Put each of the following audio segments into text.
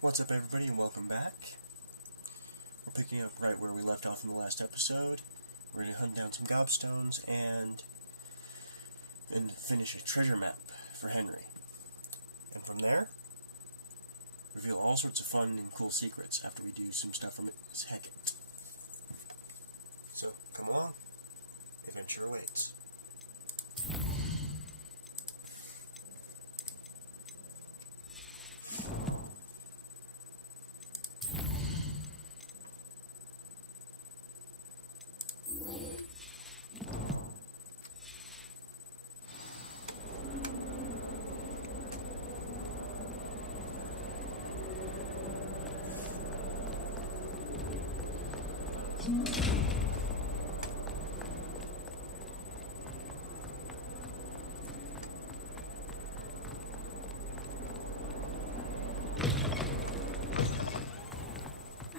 What's up, everybody, and welcome back. We're picking up right where we left off in the last episode. We're going to hunt down some gobstones and finish a treasure map for Henry. And from there, reveal all sorts of fun and cool secrets after we do some stuff from Hecate. So, come along. Adventure awaits.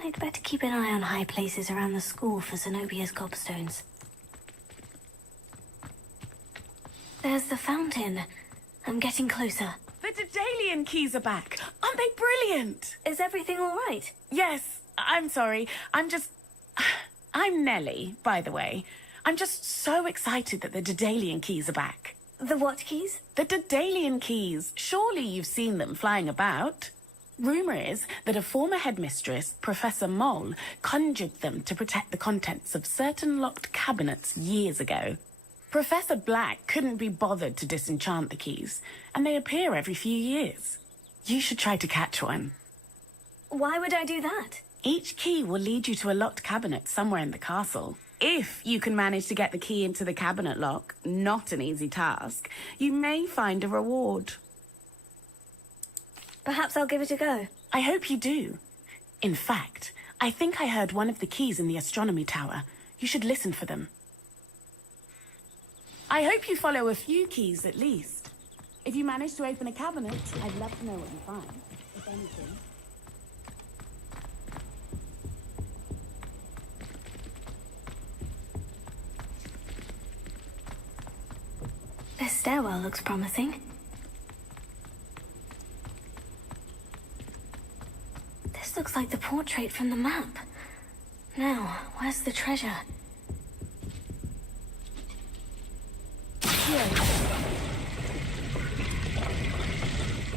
I'd better keep an eye on high places around the school for Zenobia's gobstones. There's the fountain. I'm getting closer. The Daedalian keys are back. Aren't they brilliant? Is everything all right? Yes, I'm sorry. I'm Nellie, by the way. I'm just so excited that the Daedalian keys are back. The what keys? The Daedalian keys. Surely you've seen them flying about. Rumour is that a former headmistress, Professor Moll, conjured them to protect the contents of certain locked cabinets years ago. Professor Black couldn't be bothered to disenchant the keys, and they appear every few years. You should try to catch one. Why would I do that? Each key will lead you to a locked cabinet somewhere in the castle. If you can manage to get the key into the cabinet lock, not an easy task, you may find a reward. Perhaps I'll give it a go. I hope you do. In fact, I think I heard one of the keys in the astronomy tower. You should listen for them. I hope you follow a few keys at least. If you manage to open a cabinet, I'd love to know what you find, if anything. This stairwell looks promising. This looks like the portrait from the map. Now, where's the treasure? Here.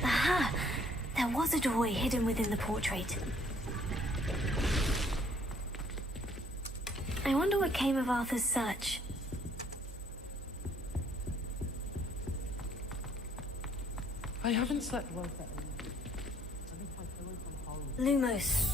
Aha! There was a doorway hidden within the portrait. I wonder what came of Arthur's search. I haven't slept well for ages. Lumos.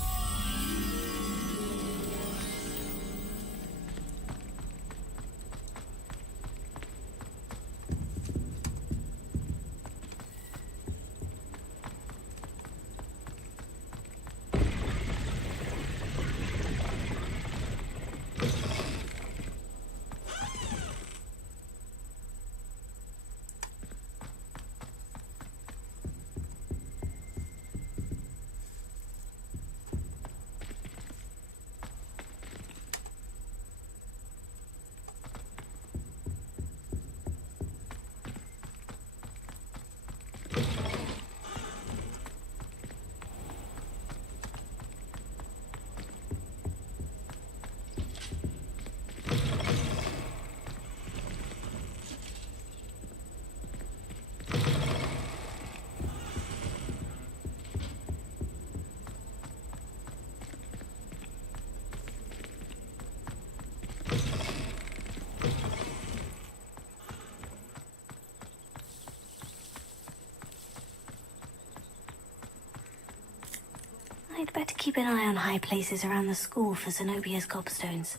I'd better keep an eye on high places around the school for Zenobia's gobstones.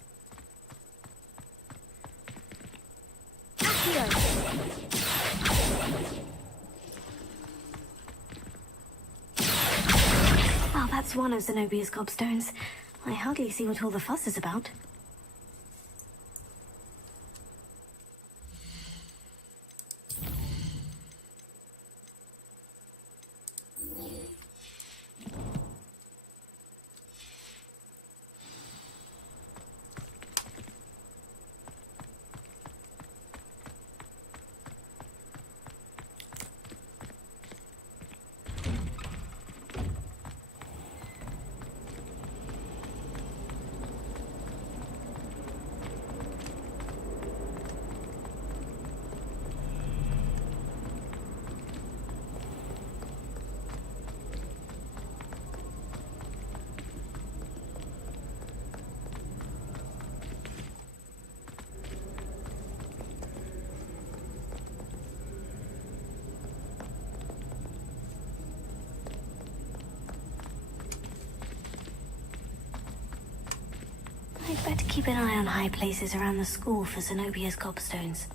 Well, that's one of Zenobia's gobstones. I hardly see what all the fuss is about. keep an eye on high places around the school for Zenobia's gobstones.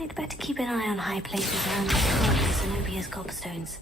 I'd better keep an eye on high places around the school for Zenobia's gobstones.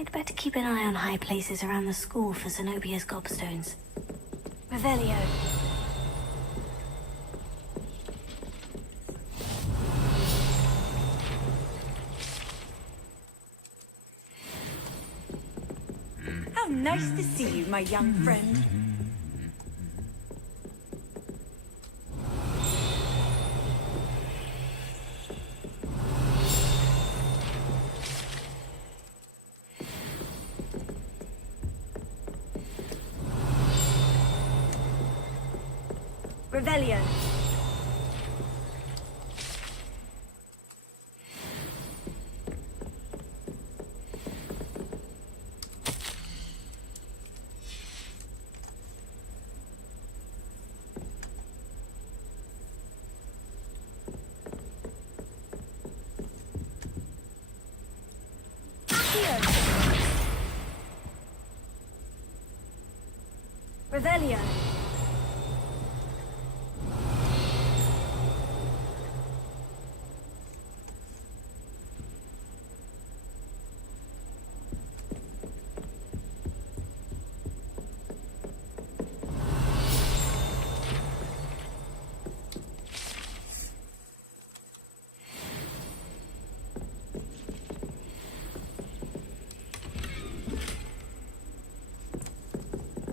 I'd better keep an eye on high places around the school for Zenobia's gobstones. Revelio. How nice to see you, my young friend. Revelio. Revelio.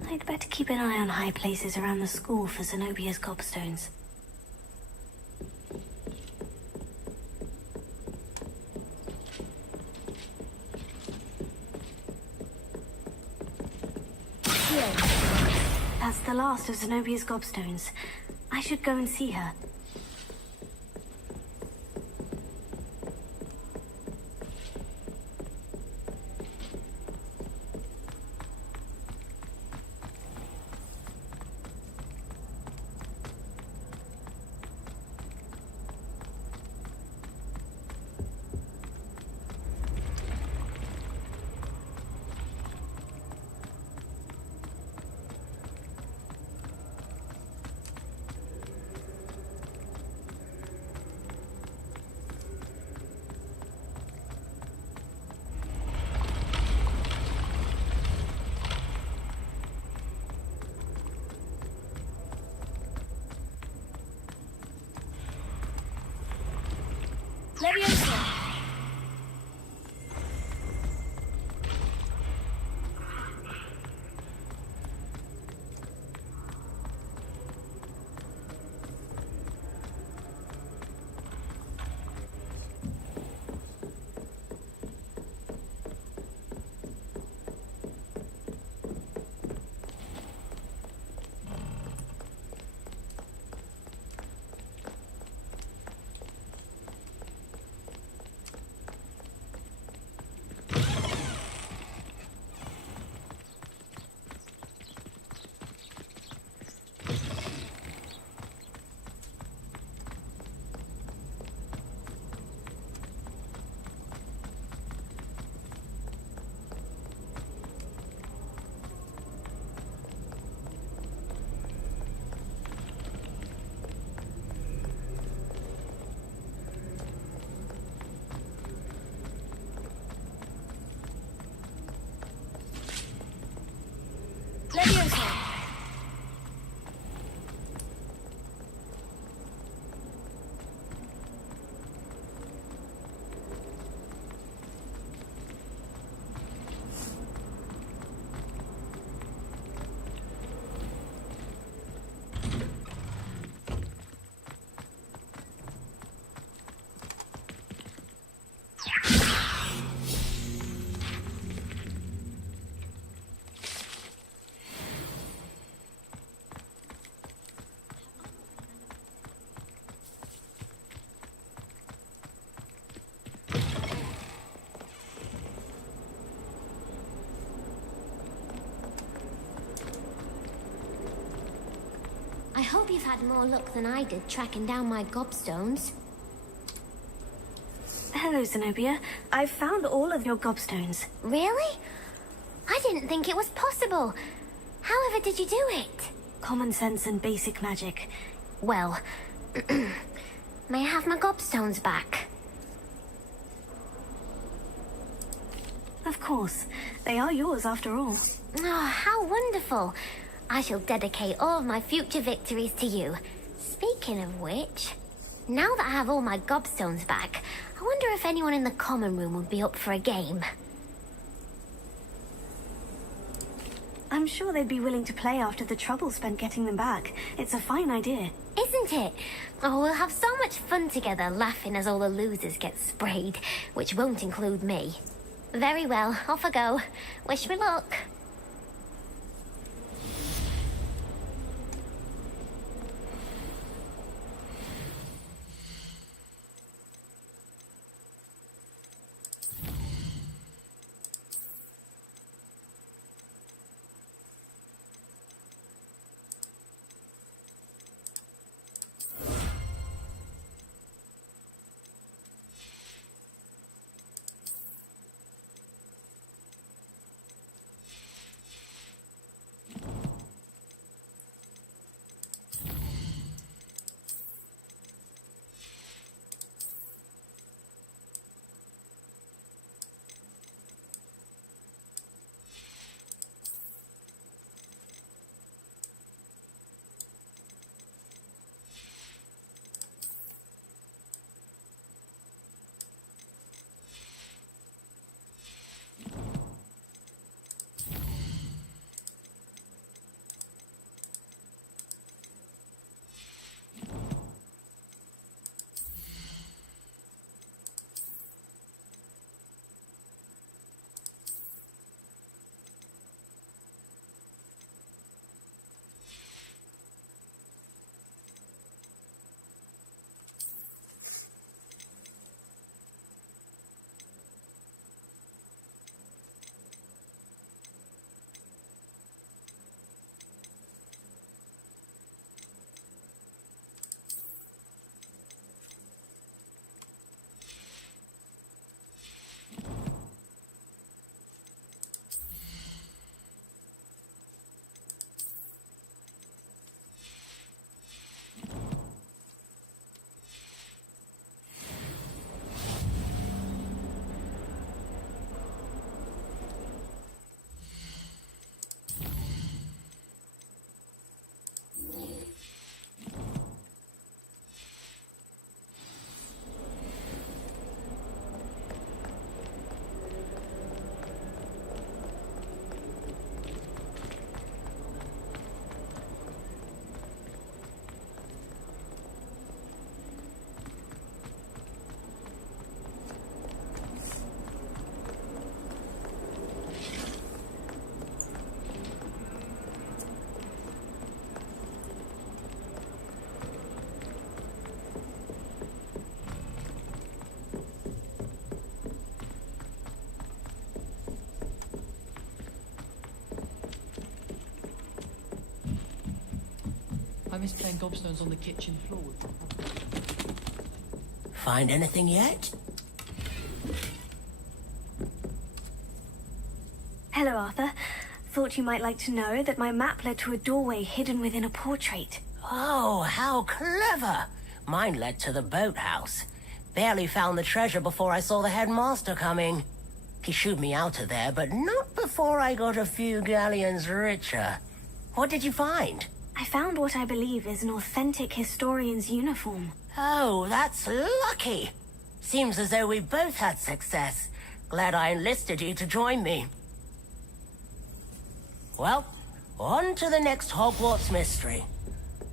I'd better keep an eye on high places around the school for Zenobia's gobstones. That's the last of Zenobia's gobstones. I should go and see her. I hope you've had more luck than I did tracking down my gobstones. Hello, Zenobia. I've found all of your gobstones. Really? I didn't think it was possible. However did you do it? Common sense and basic magic. Well, may I have my gobstones back? Of course. They are yours after all. Oh, how wonderful. I shall dedicate all of my future victories to you. Speaking of which, now that I have all my gobstones back, I wonder if anyone in the common room would be up for a game. I'm sure they'd be willing to play after the trouble spent getting them back. It's a fine idea. Isn't it? Oh, we'll have so much fun together, laughing as all the losers get sprayed, which won't include me. Very well, off I go. Wish me luck. I miss playing gobstones on the kitchen floor. Find anything yet? Hello, Arthur. Thought you might like to know that my map led to a doorway hidden within a portrait. Oh, how clever! Mine led to the boathouse. Barely found the treasure before I saw the headmaster coming. He shooed me out of there, but not before I got a few galleons richer. What did you find? I found what I believe is an authentic historian's uniform. Oh, that's lucky. Seems as though we both had success. Glad I enlisted you to join me. Well, on to the next Hogwarts mystery.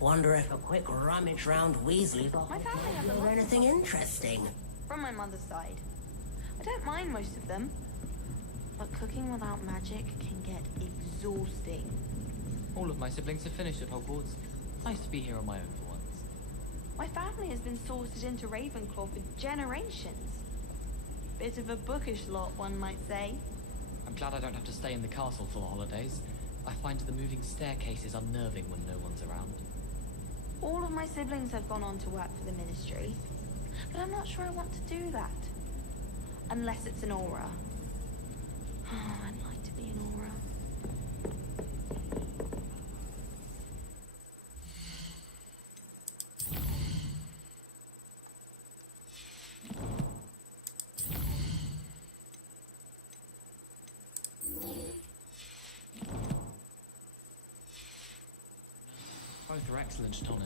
Wonder if a quick rummage round Weasley's My family has a lot anything interesting. from my mother's side. I don't mind most of them, but cooking without magic can get exhausting. All of my siblings have finished at Hogwarts. Nice to be here on my own for once. My family has been sorted into Ravenclaw for generations. Bit of a bookish lot, one might say. I'm glad I don't have to stay in the castle for the holidays. I find the moving staircases unnerving when no one's around. All of my siblings have gone on to work for the Ministry, but I'm not sure I want to do that. Unless it's an aura. Oh, I'd like to be an aura. Both are excellent tonics.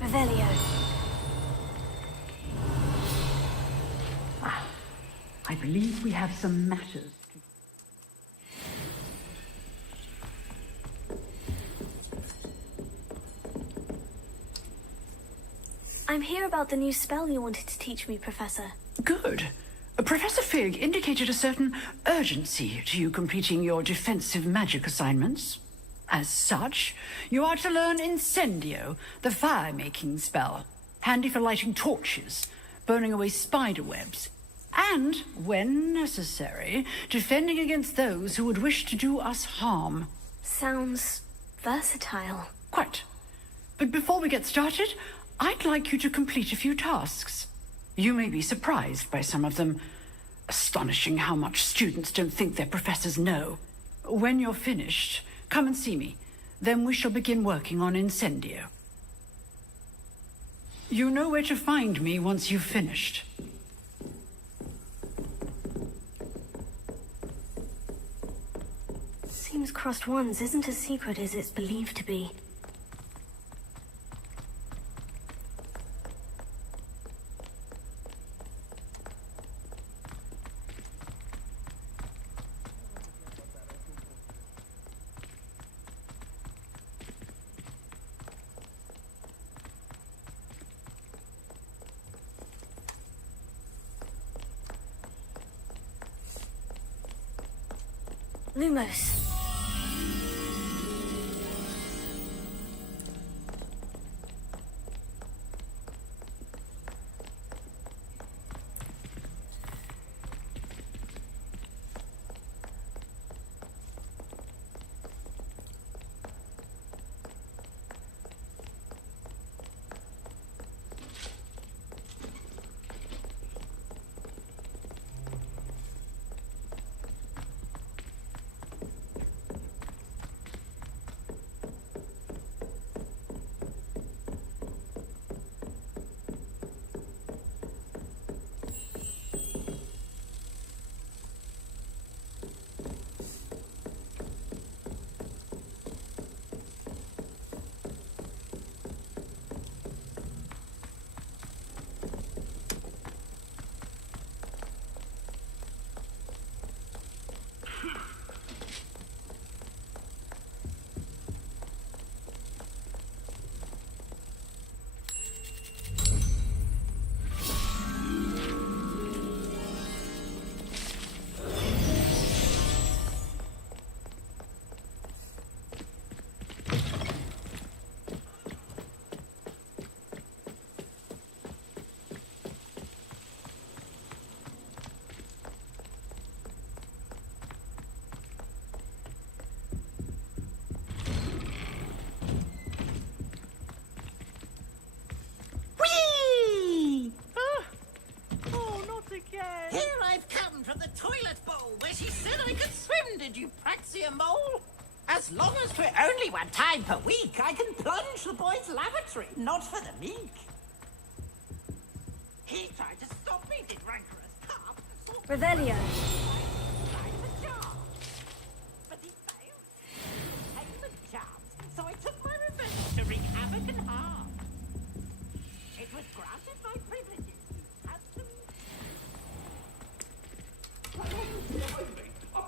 Revelio. I believe we have some matters to... I'm here about the new spell you wanted to teach me, Professor. Good. Professor Fig indicated a certain urgency to you completing your defensive magic assignments. As such, you are to learn Incendio, the fire-making spell, handy for lighting torches, burning away spider webs, and, when necessary, defending against those who would wish to do us harm. Sounds versatile. Quite. But before we get started, I'd like you to complete a few tasks. You may be surprised by some of them. Astonishing how much students don't think their professors know. When you're finished, come and see me. Then we shall begin working on Incendio. You know where to find me once you've finished. Seems crossed ones isn't as secret as it's believed to be. Lumos. Here I've come from the toilet bowl where she said I could swim, did you Praxia Mole? As long as for only 1 time per week, I can plunge the boy's lavatory, not for the meek. He tried to stop me, did rancorous carp, so Revelio. But he failed. Payment charms. So I took my revenge to wreak havoc and harm. It was granted my privileges to have some... I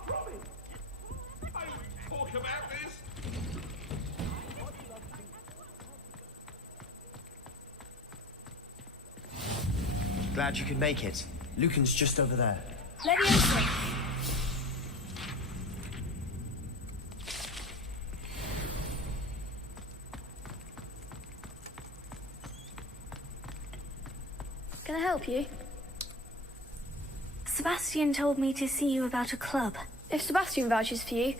promise. I won't talk about this. Glad you could make it. Lucan's just over there. Leviosa. Can I help you? Sebastian told me to see you about a club. If Sebastian vouches for you,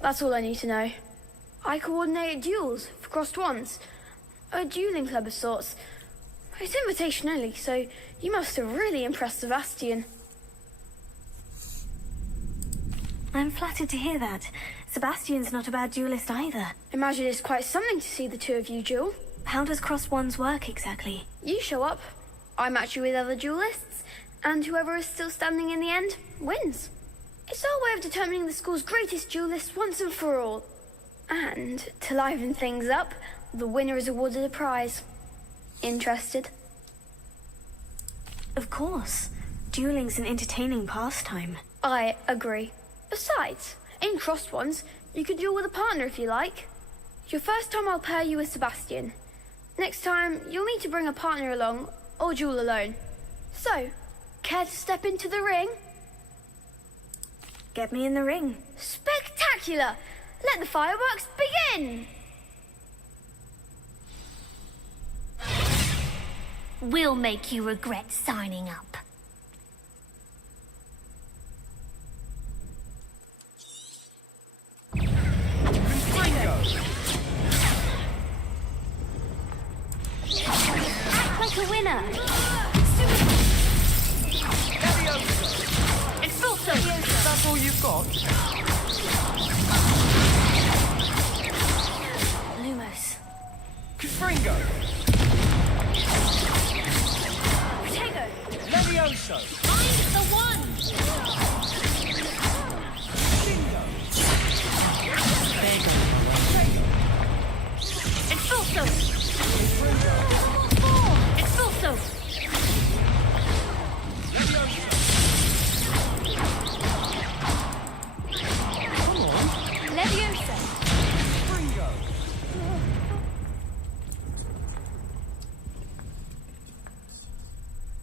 that's all I need to know. I coordinate duels for crossed wands. A dueling club of sorts. It's invitation only, so you must have really impressed Sebastian. I'm flattered to hear that. Sebastian's not a bad duelist either. Imagine it's quite something to see the two of you duel. How does crossed wands work exactly? You show up, I match you with other duelists, and whoever is still standing in the end wins. It's our way of determining the school's greatest duelist once and for all. And to liven things up, the winner is awarded a prize. Interested? Of course. Dueling's an entertaining pastime. I agree. Besides, in crossed ones, you could duel with a partner if you like. Your first time I'll pair you with Sebastian. Next time, you'll need to bring a partner along, or duel alone. So, care to step into the ring? Get me in the ring. Spectacular! Let the fireworks begin! We'll make you regret signing up. Act like a winner. Expulso! That's all you've got? Lumos. Confringo! Protego! Levioso! Find the one! Expulso! Expulso! Leviosa!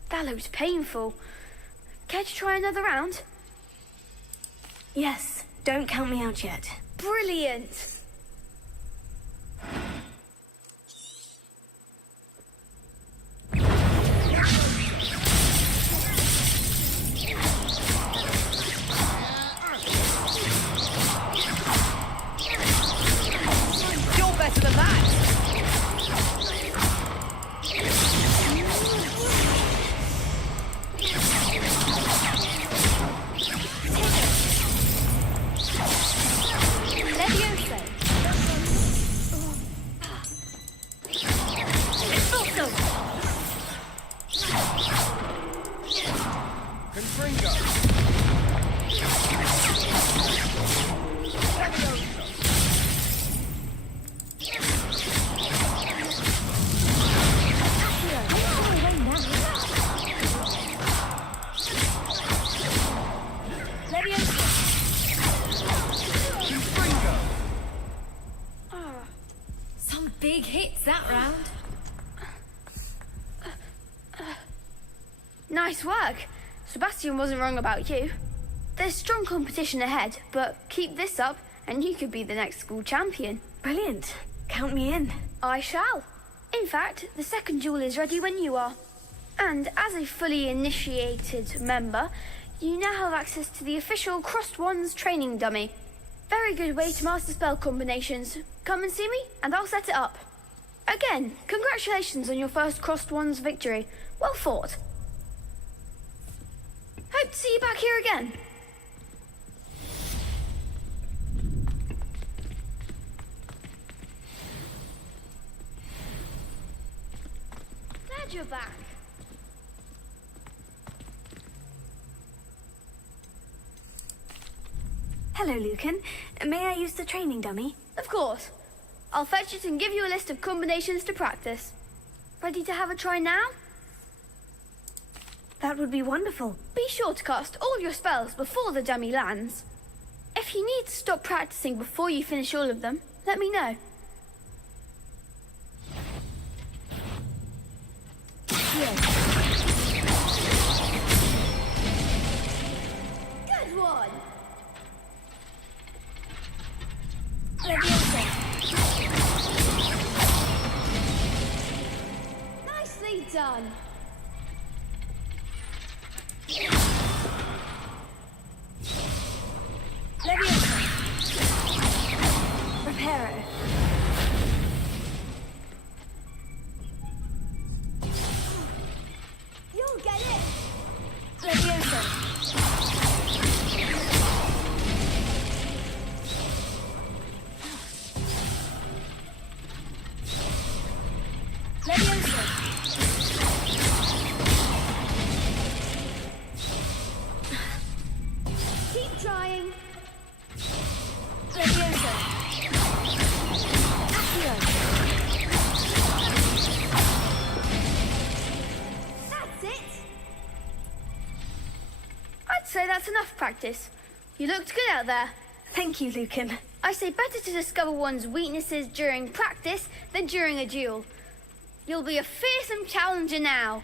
That looks painful. Care to try another round? Yes, don't count me out yet. Brilliant! You're better than that! Leviosa! Expulso! Confringo! Some big hits that round. Nice work. Sebastian wasn't wrong about you. There's strong competition ahead, but keep this up and you could be the next school champion. Brilliant. Count me in. I shall. In fact, the second duel is ready when you are. And as a fully initiated member, you now have access to the official Crossed Wands training dummy. Very good way to master spell combinations. Come and see me, and I'll set it up. Again, congratulations on your first Crossed Wands victory. Well fought. Hope to see you back here again. Glad you're back. Hello, Lucan. May I use the training dummy? Of course. I'll fetch it and give you a list of combinations to practice. Ready to have a try now? That would be wonderful. Be sure to cast all your spells before the dummy lands. If you need to stop practicing before you finish all of them, let me know. Good one! Nicely done! Reparo. You'll get it! Leviosa. Keep trying! Leviosa. Accio. That's it! I'd say that's enough practice. You looked good out there. Thank you, Lucan. I say better to discover one's weaknesses during practice than during a duel. You'll be a fearsome challenger now.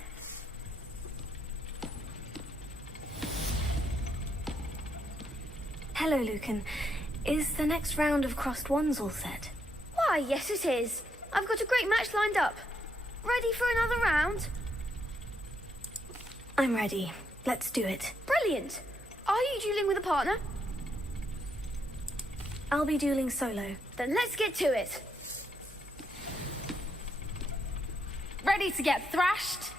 Hello, Lucan. Is the next round of crossed wands all set? Why, yes it is. I've got a great match lined up. Ready for another round? I'm ready. Let's do it. Brilliant. Are you dueling with a partner? I'll be dueling solo. Then let's get to it. Ready to get thrashed?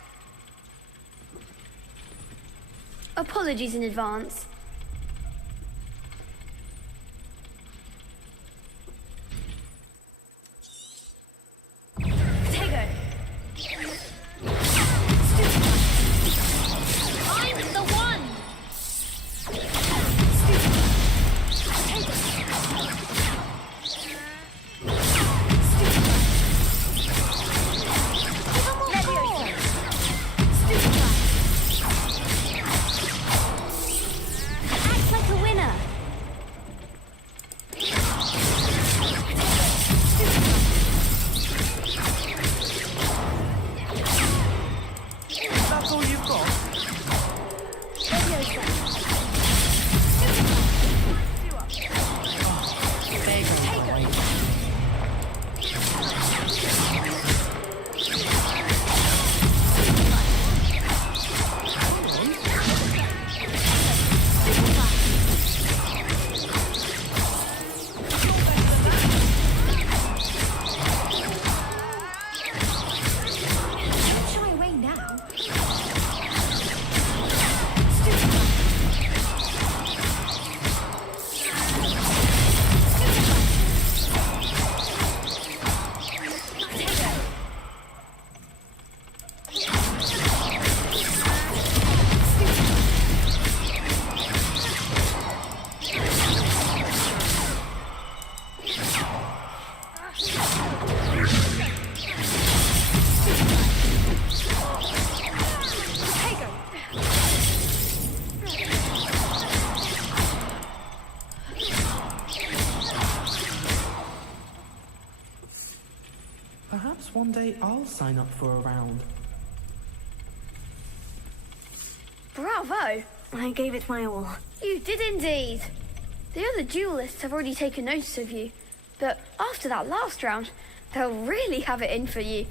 Apologies in advance. Potato. I'm the one! Act like a winner. That's all you've got? Shy away now. Perhaps one day I'll sign up for a round. Bravo! I gave it my all. You did indeed. The other duelists have already taken notice of you, but after that last round, they'll really have it in for you.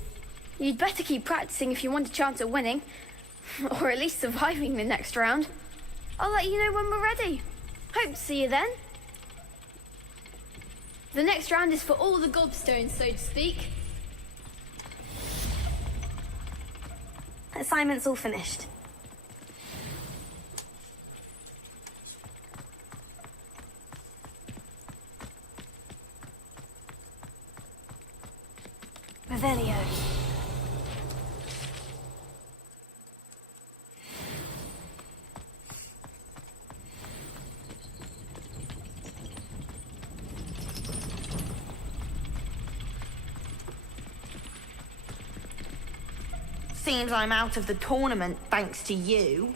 You'd better keep practicing if you want a chance at winning, or at least surviving the next round. I'll let you know when we're ready. Hope to see you then. The next round is for all the gobstones, so to speak. Assignment's all finished. Revelio. Seems I'm out of the tournament thanks to you.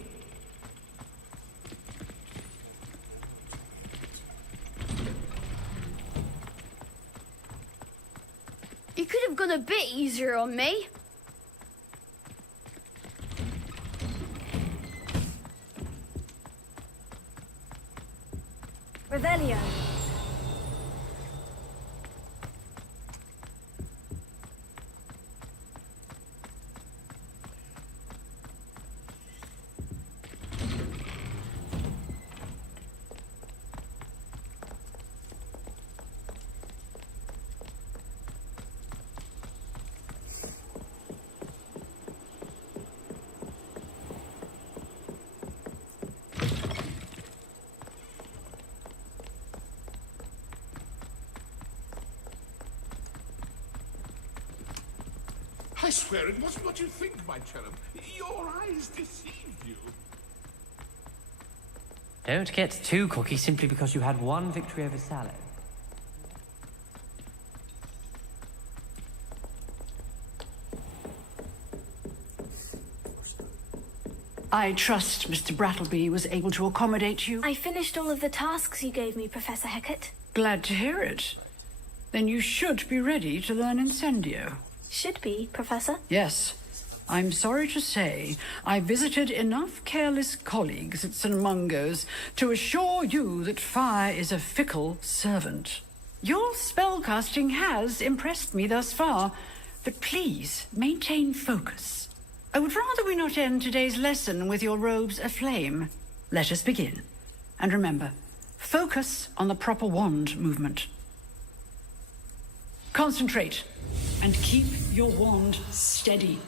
You could have gone a bit easier on me. Revelio. I swear it wasn't what you think, my cherub. Your eyes deceived you. Don't get too cocky simply because you had one victory over Sallow. I trust Mr. Brattleby was able to accommodate you. I finished all of the tasks you gave me, Professor Hecat. Glad to hear it. Then you should be ready to learn Incendio. Should be, Professor. Yes. I'm sorry to say, I visited enough careless colleagues at St. Mungo's to assure you that fire is a fickle servant. Your spellcasting has impressed me thus far, but please maintain focus. I would rather we not end today's lesson with your robes aflame. Let us begin. And remember, focus on the proper wand movement. Concentrate, and keep your wand steady.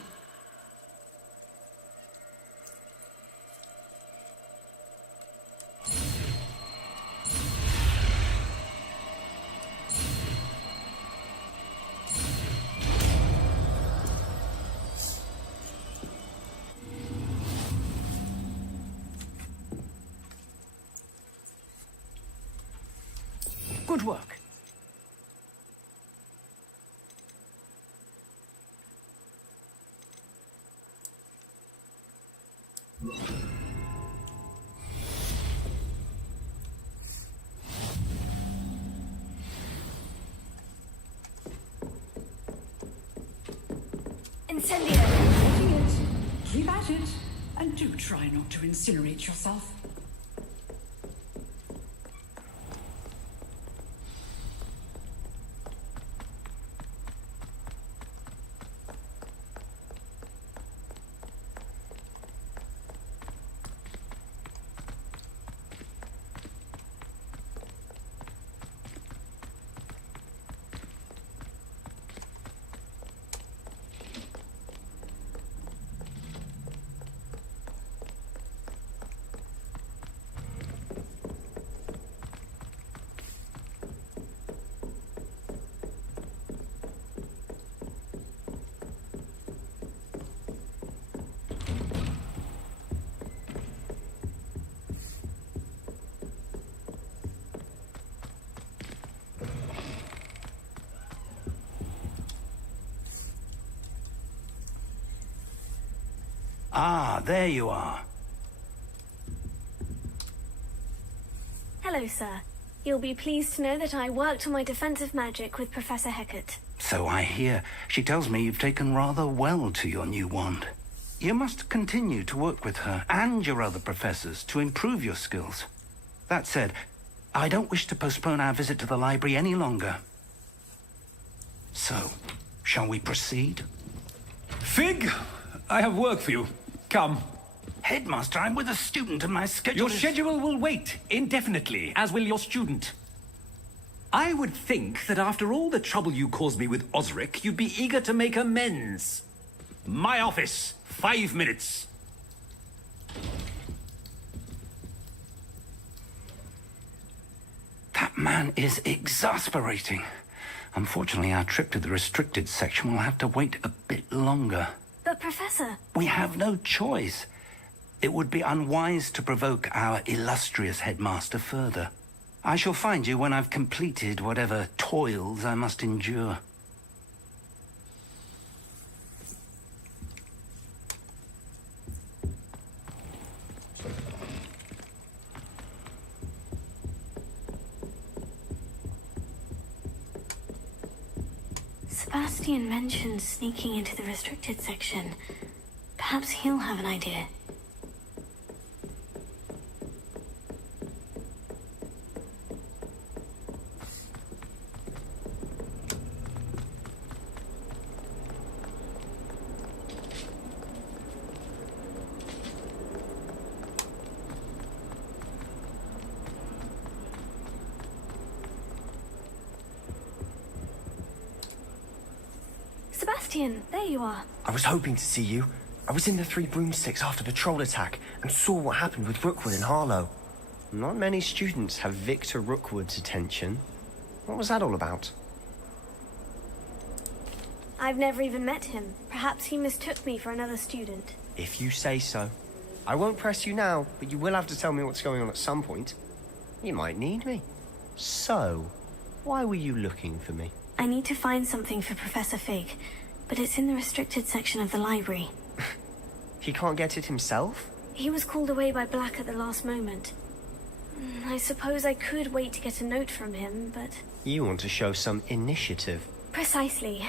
Good work. Incendio. Keep at it, and do try not to incinerate yourself. Ah, there you are. Hello, sir. You'll be pleased to know that I worked on my defensive magic with Professor Hecat. So I hear. She tells me you've taken rather well to your new wand. You must continue to work with her and your other professors to improve your skills. That said, I don't wish to postpone our visit to the library any longer. So, shall we proceed? Fig, I have work for you. Come. Headmaster, I'm with a student and my schedule Your schedule will wait indefinitely, as will your student. I would think that after all the trouble you caused me with Osric, you'd be eager to make amends. My office, 5 minutes. That man is exasperating. Unfortunately, our trip to the restricted section will have to wait a bit longer. But, Professor... We have no choice. It would be unwise to provoke our illustrious headmaster further. I shall find you when I've completed whatever toils I must endure. Sebastian mentioned sneaking into the restricted section. Perhaps he'll have an idea. Sebastian, there you are. I was hoping to see you. I was in the Three Broomsticks after the troll attack and saw what happened with Rookwood and Harlow. Not many students have Victor Rookwood's attention. What was that all about? I've never even met him. Perhaps he mistook me for another student. If you say so. I won't press you now, but you will have to tell me what's going on at some point. You might need me. So, why were you looking for me? I need to find something for Professor Fig, but it's in the restricted section of the library. He can't get it himself? He was called away by Black at the last moment. I suppose I could wait to get a note from him, but... You want to show some initiative. Precisely.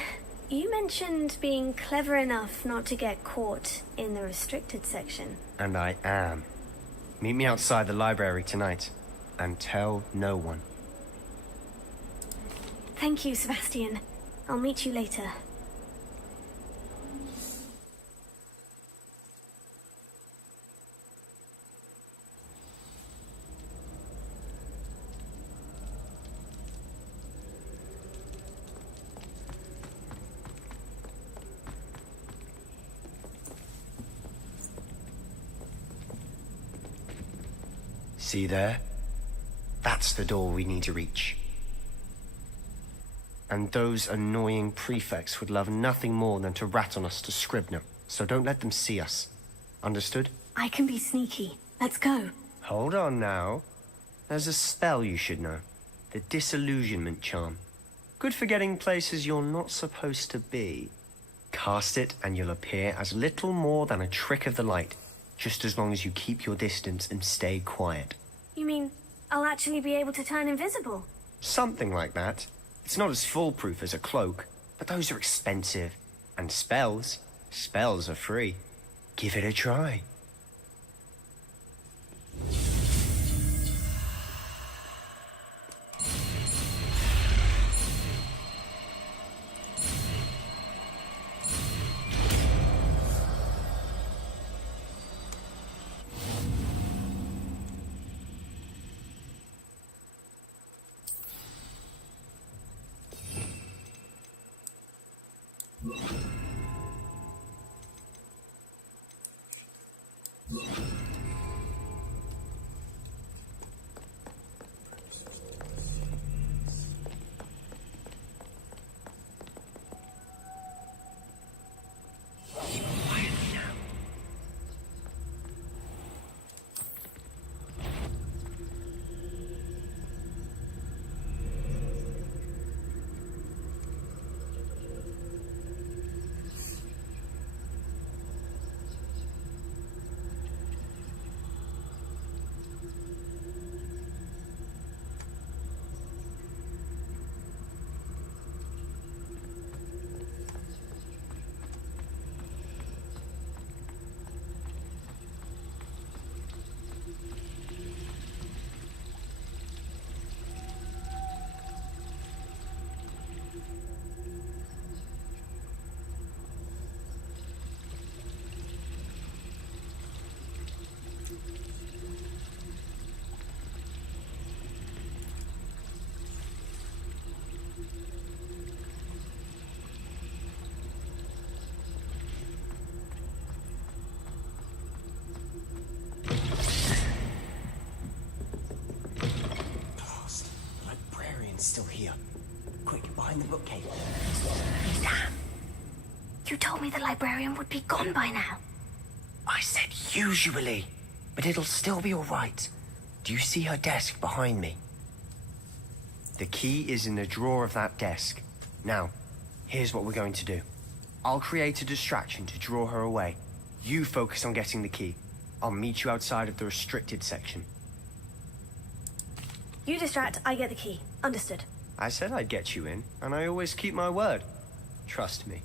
You mentioned being clever enough not to get caught in the restricted section. And I am. Meet me outside the library tonight, and tell no one. Thank you, Sebastian. I'll meet you later. See there? That's the door we need to reach. And those annoying prefects would love nothing more than to rat on us to Scribner, so don't let them see us. Understood? I can be sneaky. Let's go. Hold on now. There's a spell you should know. The Disillusionment Charm. Good for getting places you're not supposed to be. Cast it and you'll appear as little more than a trick of the light, just as long as you keep your distance and stay quiet. You mean I'll actually be able to turn invisible? Something like that. It's not as foolproof as a cloak, but those are expensive. And spells are free. Give it a try. Still here. Quick, behind the bookcase. Damn. You told me the librarian would be gone by now. I said usually, but it'll still be all right. Do you see her desk behind me? The key is in the drawer of that desk. Now, here's what we're going to do. I'll create a distraction to draw her away. You focus on getting the key. I'll meet you outside of the restricted section. You distract, I get the key. Understood. I said I'd get you in, and I always keep my word. Trust me.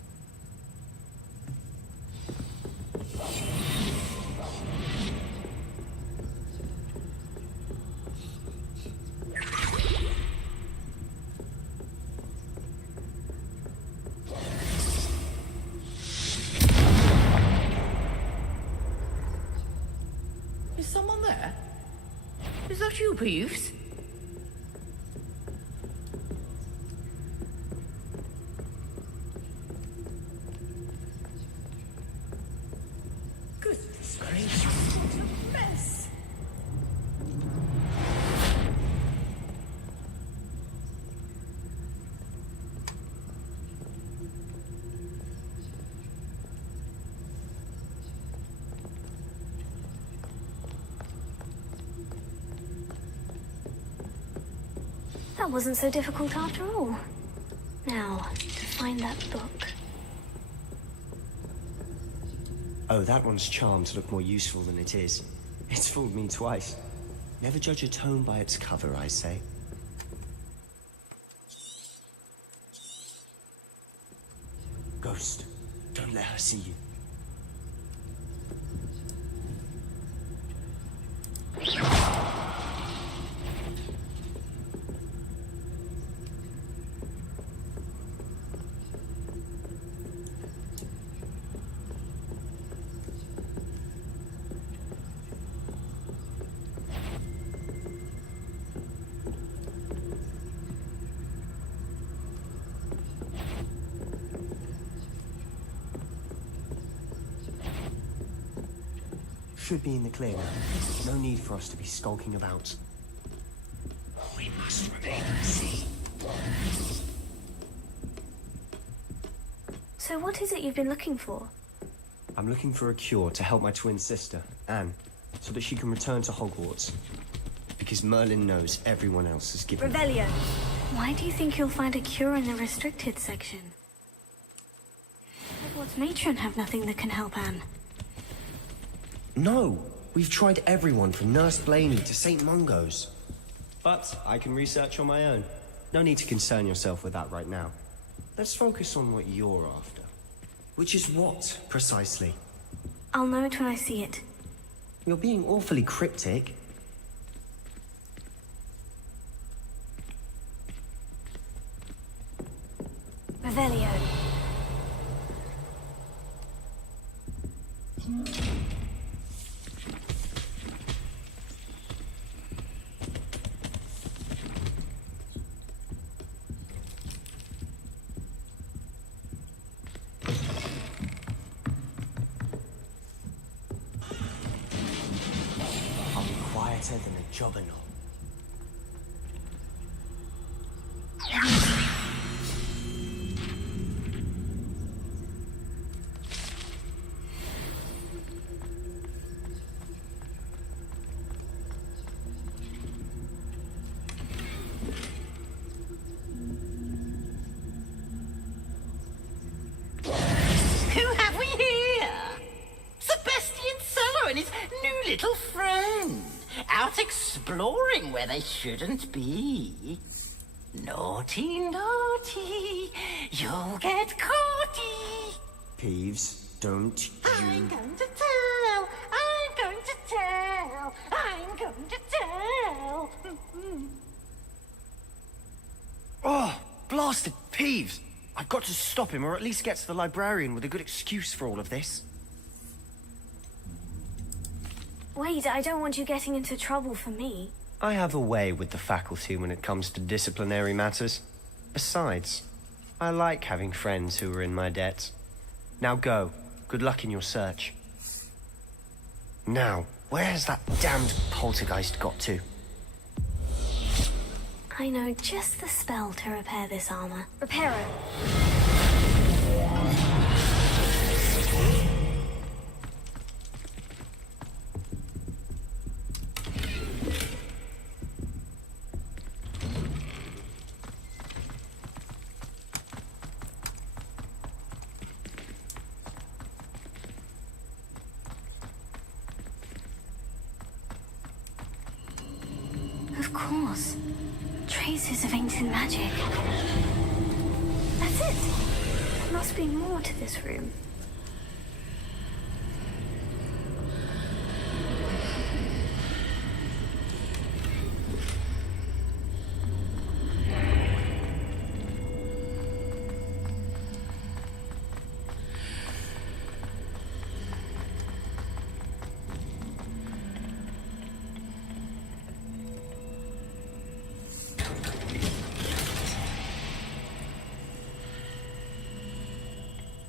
Is someone there? Is that you, Peeves? Goodness gracious, what a mess! That wasn't so difficult after all. Now, to find that book. Oh, that one's charmed to look more useful than it is. It's fooled me twice. Never judge a tome by its cover, I say. Ghost, don't let her see you. Should be in the clear now. No need for us to be skulking about. We must remain unseen. So what is it you've been looking for? I'm looking for a cure to help my twin sister, Anne, so that she can return to Hogwarts. Because Merlin knows everyone else is given... Revelio. Why do you think you'll find a cure in the restricted section? Hogwarts matron have nothing that can help Anne. No! We've tried everyone from Nurse Blaney to St. Mungo's. But I can research on my own. No need to concern yourself with that right now. Let's focus on what you're after. Which is what, precisely? I'll know it when I see it. You're being awfully cryptic. Revelio. Quieter than a jobberknoll. Who have we here? Sebastian Solo and his new little friend. Out exploring where they shouldn't be. Naughty, naughty, you'll get caughty. Peeves, don't you... I'm going to tell, I'm going to tell, I'm going to tell. Oh, blasted Peeves! I've got to stop him, or at least get to the librarian with a good excuse for all of this. Wait, I don't want you getting into trouble for me. I have a way with the faculty when it comes to disciplinary matters. Besides, I like having friends who are in my debt. Now go. Good luck in your search. Now, where has that damned poltergeist got to? I know just the spell to repair this armor. Repair it. Of course. Traces of ancient magic. That's it. must be more to this room.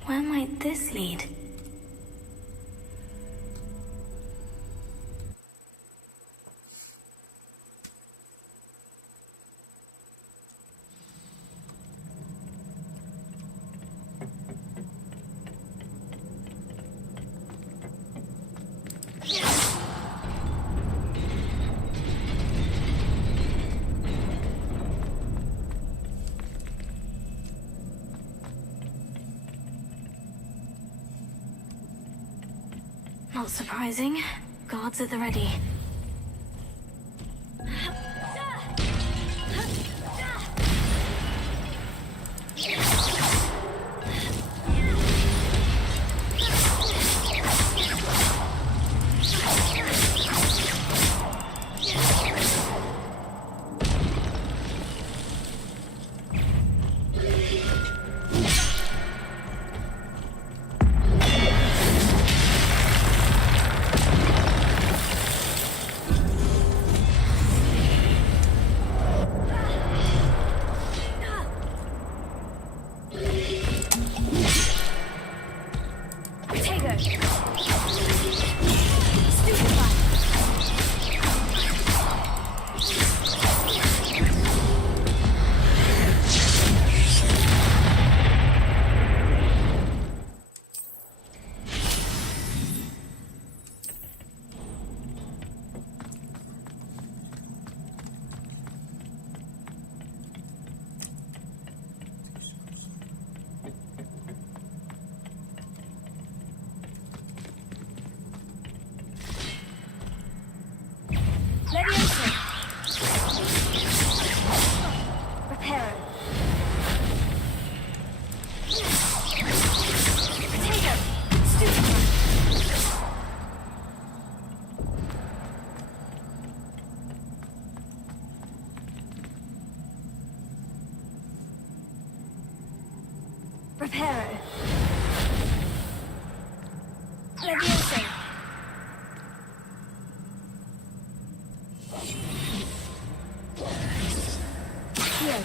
Where might this lead? Not surprising. Guards at the ready. Reparo. Levioso. Here.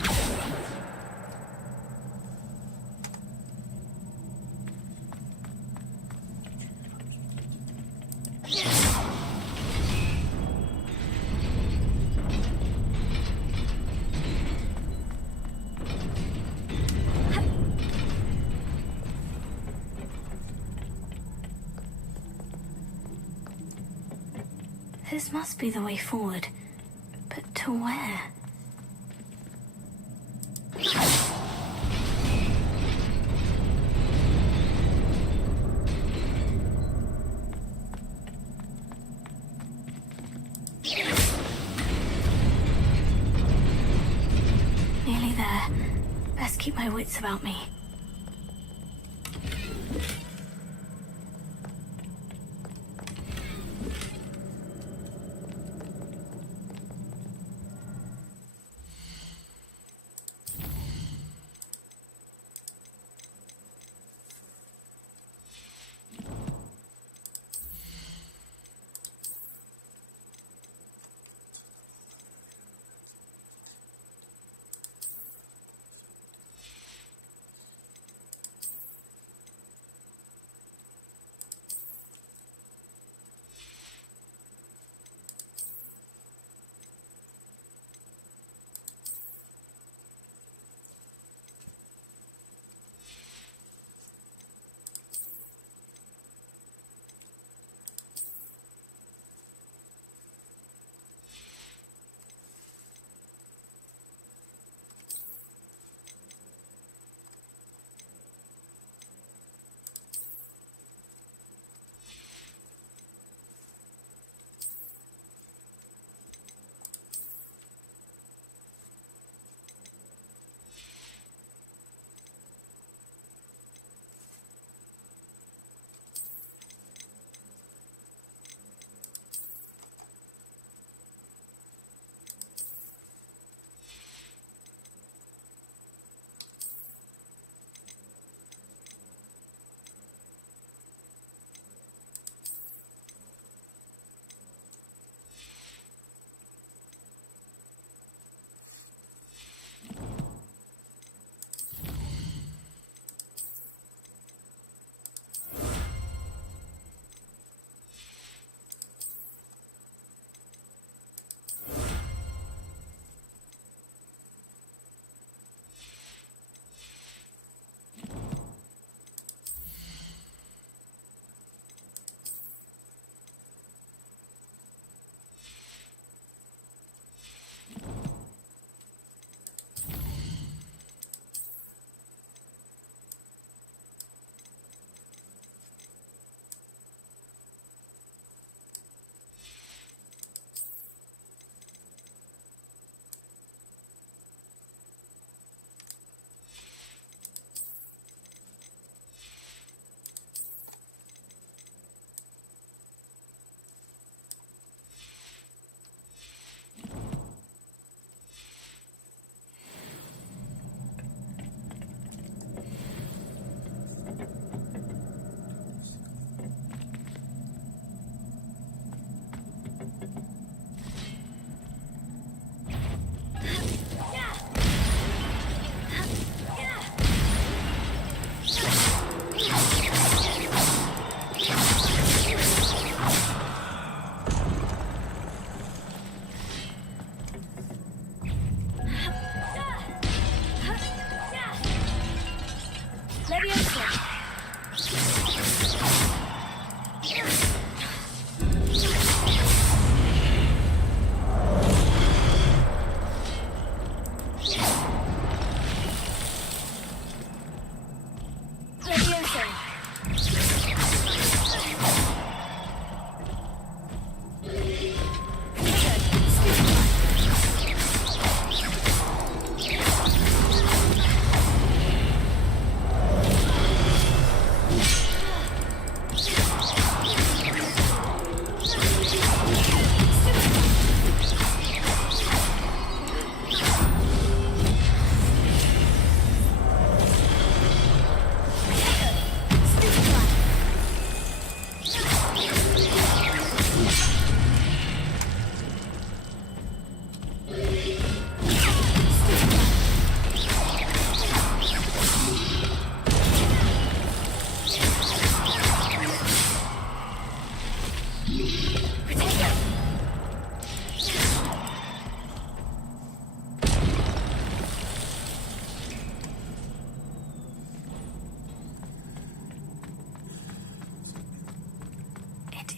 This must be the way forward. But to where? Nearly there. Best keep my wits about me.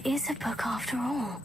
is a book after all.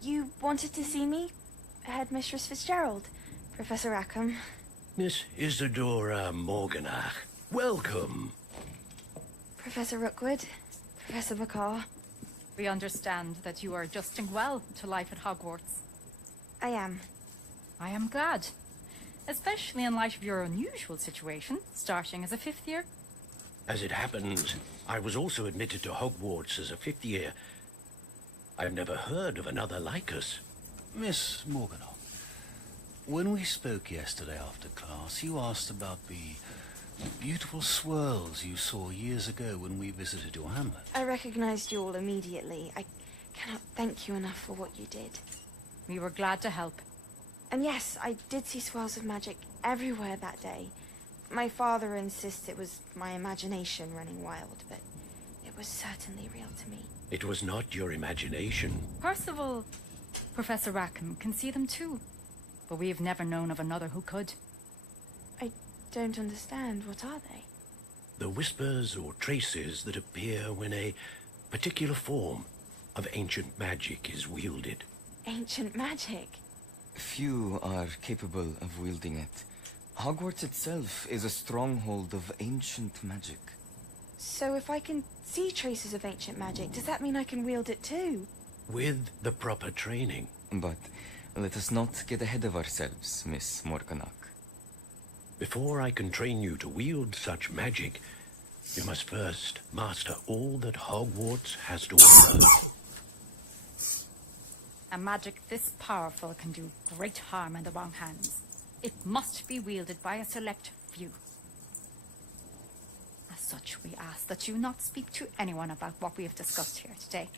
You wanted to see me? Headmistress Fitzgerald, Professor Rackham. Miss Isadora Morganach, welcome. Professor Rookwood, Professor McCaw. We understand that you are adjusting well to life at Hogwarts. I am. I am glad. Especially in light of your unusual situation, starting as a 5th year. As it happens, I was also admitted to Hogwarts as a 5th year. I've never heard of another like us. Miss Morganoff, when we spoke yesterday after class, you asked about the beautiful swirls you saw years ago when we visited your hamlet. I recognized you all immediately. I cannot thank you enough for what you did. We were glad to help. And yes, I did see swirls of magic everywhere that day. My father insists it was my imagination running wild, but it was certainly real to me. It was not your imagination. Percival, Professor Rackham can see them too. But we have never known of another who could. I don't understand. What are they? The whispers or traces that appear when a particular form of ancient magic is wielded. Ancient magic? Few are capable of wielding it. Hogwarts itself is a stronghold of ancient magic. So if I can see traces of ancient magic, does that mean I can wield it too? With the proper training. But let us not get ahead of ourselves, Miss Morganach. Before I can train you to wield such magic, you must first master all that Hogwarts has to offer. A magic this powerful can do great harm in the wrong hands. It must be wielded by a select few. As such, we ask that you not speak to anyone about what we have discussed here today.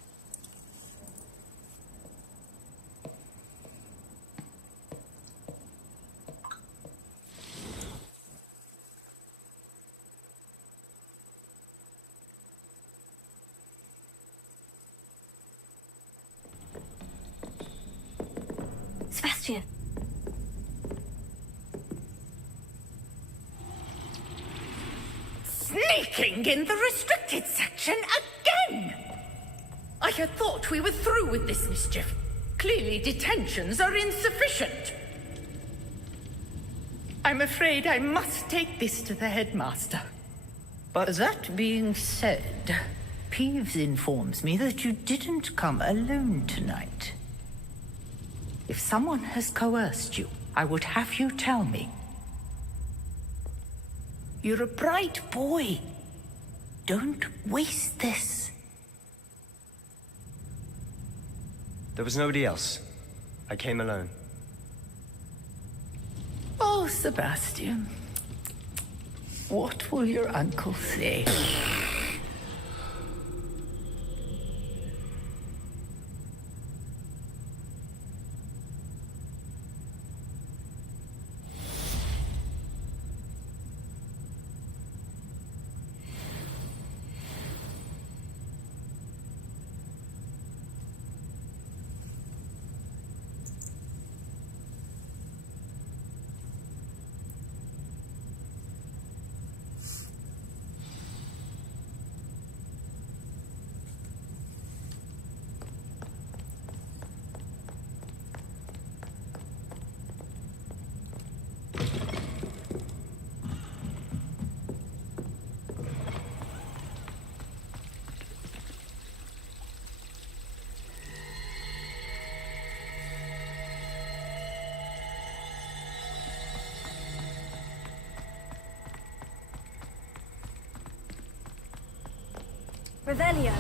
Sebastian. Sneaking in the restricted section again! I had thought we were through with this mischief. Clearly detentions are insufficient. I'm afraid I must take this to the headmaster. But that being said, Peeves informs me that you didn't come alone tonight. If someone has coerced you, I would have you tell me. You're a bright boy. Don't waste this. There was nobody else. I came alone. Oh, Sebastian. What will your uncle say? Revelio.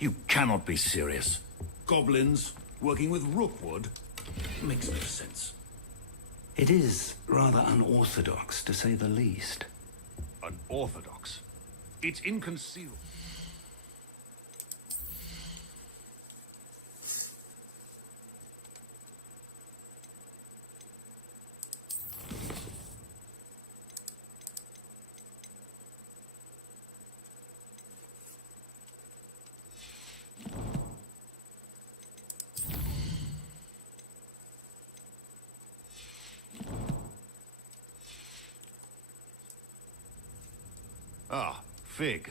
You cannot be serious. Goblins working with rookwood? Makes no sense. It is rather unorthodox, to say the least. Unorthodox? It's inconceivable. Ah, Fig.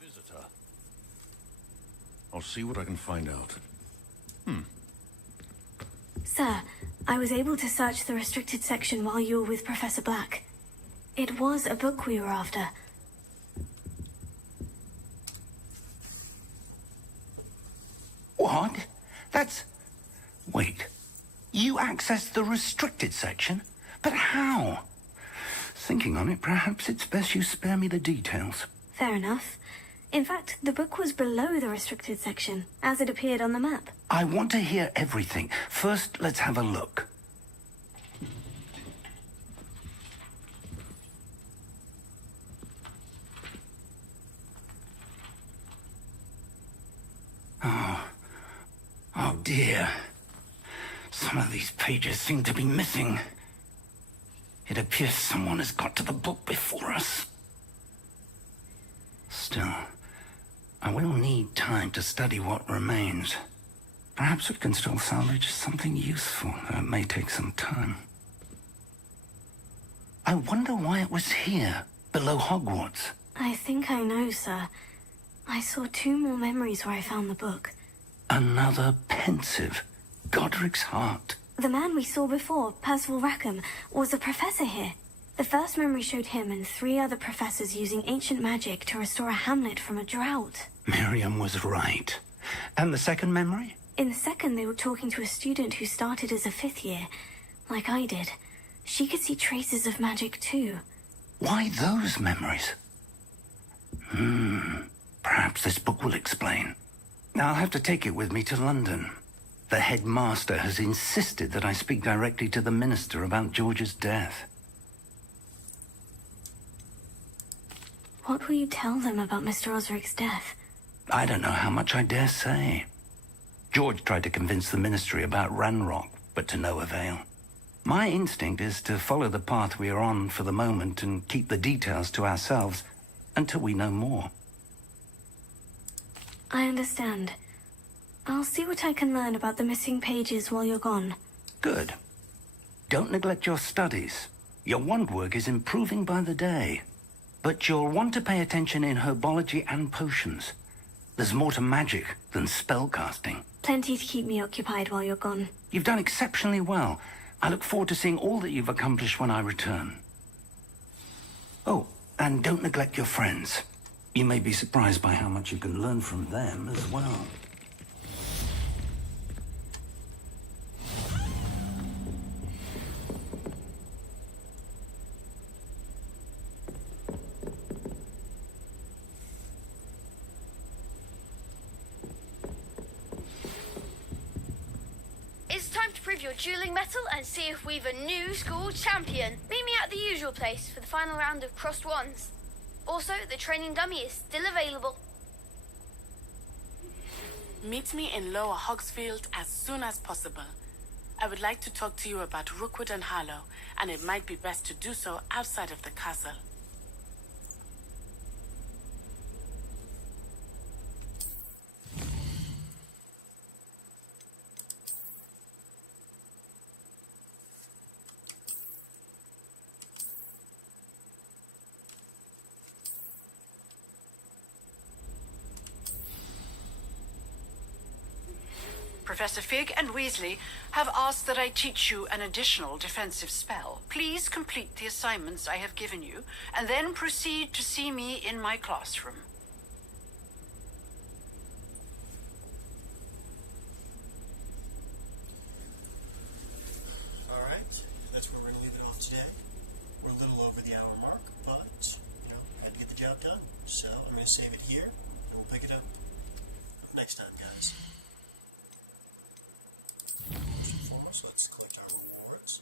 Visitor. I'll see what I can find out. Sir, I was able to search the restricted section while you were with Professor Black. It was a book we were after. What? That's... Wait. You accessed the restricted section? But how? Thinking on it, perhaps it's best you spare me the details. Fair enough. In fact, the book was below the restricted section, as it appeared on the map. I want to hear everything. First, let's have a look. Oh dear. Some of these pages seem to be missing. It appears someone has got to the book before us. Still, I will need time to study what remains. Perhaps we can still salvage something useful, though it may take some time. I wonder why it was here, below Hogwarts. I think I know, sir. I saw 2 more memories where I found the book. Another pensive. Godric's heart. The man we saw before, Percival Rackham, was a professor here. The first memory showed him and 3 other professors using ancient magic to restore a hamlet from a drought. Miriam was right. And the second memory? In the second, they were talking to a student who started as a 5th year, like I did. She could see traces of magic too. Why those memories? Perhaps this book will explain. I'll have to take it with me to London. The headmaster has insisted that I speak directly to the minister about George's death. What will you tell them about Mr. Osric's death? I don't know how much I dare say. George tried to convince the ministry about Ranrock, but to no avail. My instinct is to follow the path we are on for the moment and keep the details to ourselves until we know more. I understand. I'll see what I can learn about the missing pages while you're gone. Good. Don't neglect your studies. Your wand work is improving by the day. But you'll want to pay attention in herbology and potions. There's more to magic than spellcasting. Plenty to keep me occupied while you're gone. You've done exceptionally well. I look forward to seeing all that you've accomplished when I return. Oh, and don't neglect your friends. You may be surprised by how much you can learn from them as well. It's time to prove your dueling mettle and see if we've a new school champion. Meet me at the usual place for the final round of crossed wands. Also, the training dummy is still available. Meet me in Lower Hogsfield as soon as possible. I would like to talk to you about Rookwood and Harlow, and it might be best to do so outside of the castle. Professor Fig and Weasley have asked that I teach you an additional defensive spell. Please complete the assignments I have given you, and then proceed to see me in my classroom. Alright, that's where we're going to leave it off today. We're a little over the hour mark, but, I had to get the job done. So I'm going to save it here, and we'll pick it up next time, guys. First and foremost, let's collect our rewards.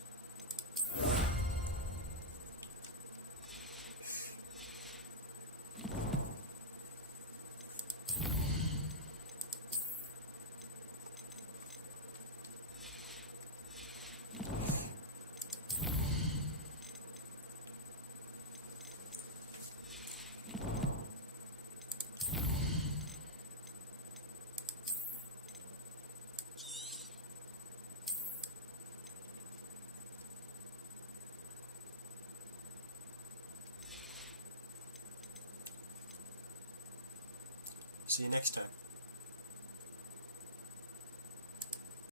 See you next time.